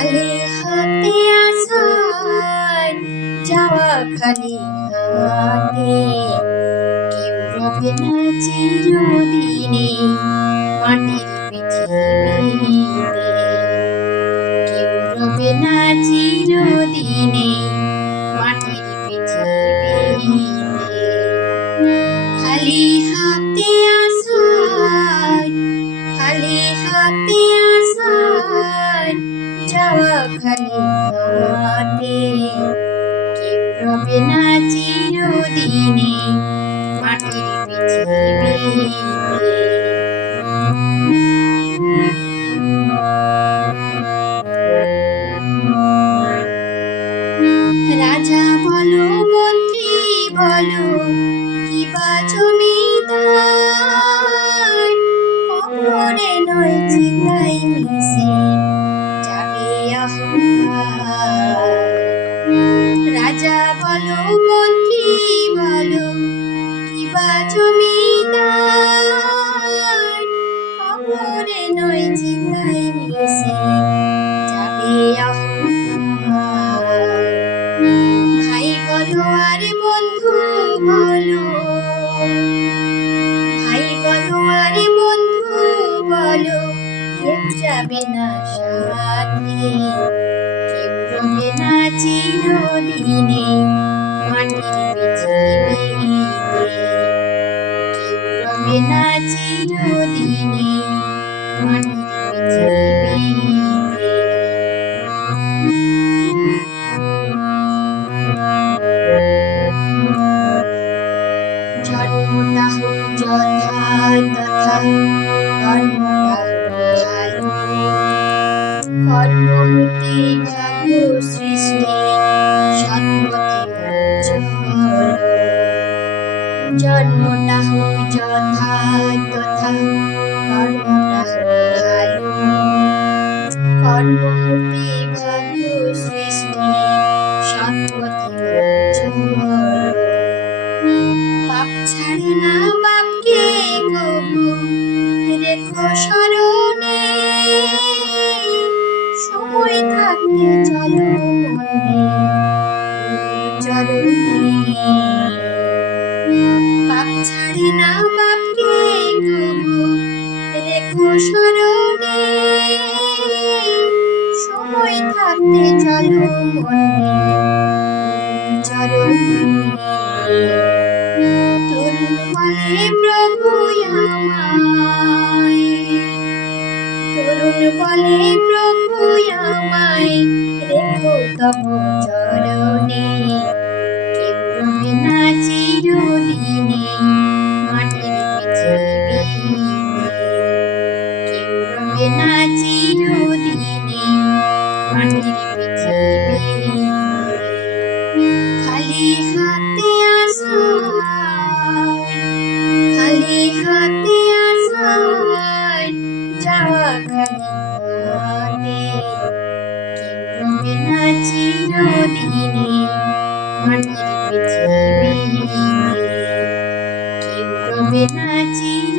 খালি হাতে আসার যাওয়া খালি হাতে কেউ রবে না চিরদিনে মাটির পৃথিবীতে কেউ রবে না চিরদিনে মাটির পৃথিবীতে খালি হাতে আসার খালি হাতে আসার যাওয়া খালি হাতে কেউ রবে না চিরদিনে মাটির পৃথিবীতে রাজা বলো মন্ত্রী বলো কিবা জমিদার কবরে নয় চিতাই মিশে যাবে অহংকার রাজা বলো মন্ত্রী বলো কিবা জমিদার কবরে নয় চিতাই মিশে যাবে অহংকার ভাই বলো আর বন্ধু বলো ভাই বলো আর বন্ধু বলো কেউ যাবে না সাথে কেউ রবে না চিরদিনে মাটির পৃথিবীতে কেউ রবে না চিরদিনে মাটির পৃথিবীতে জন্মটা হোক যথা তথা কর্মটা ভালো কর্ম হতে ভাগ্য সৃষ্টি সৎপথে চলো জন্মটা হোক যথা তথা কর্মটা হোক ভালো কর্ম হতে ভাগ্য সৃষ্টি সৎপথে চলো পাপ ছাড়ে না বাপকে কবু রেখো স্মরণে সময় থাকতে চলো মনে চরণে পাপ ছাড়ে না বাপকে কবু রেখো স্মরণে সময় থাকতে চলো মনে চরণে তরুণ বলে প্রভু আমায় তরুণ বলে প্রভু আমায় রেখো তব চরণে কেউ রবে না চিরদিনে মাটির পৃথিবীতে কেউ রবে না চিরদিনে মাটির পৃথিবীতে খালি হাতে আসার খালি হাতে আসার যাওয়া খালি হাতে কেউ রবে না চিরদিনে মাটির পৃথিবীতে কেউ রবে না চির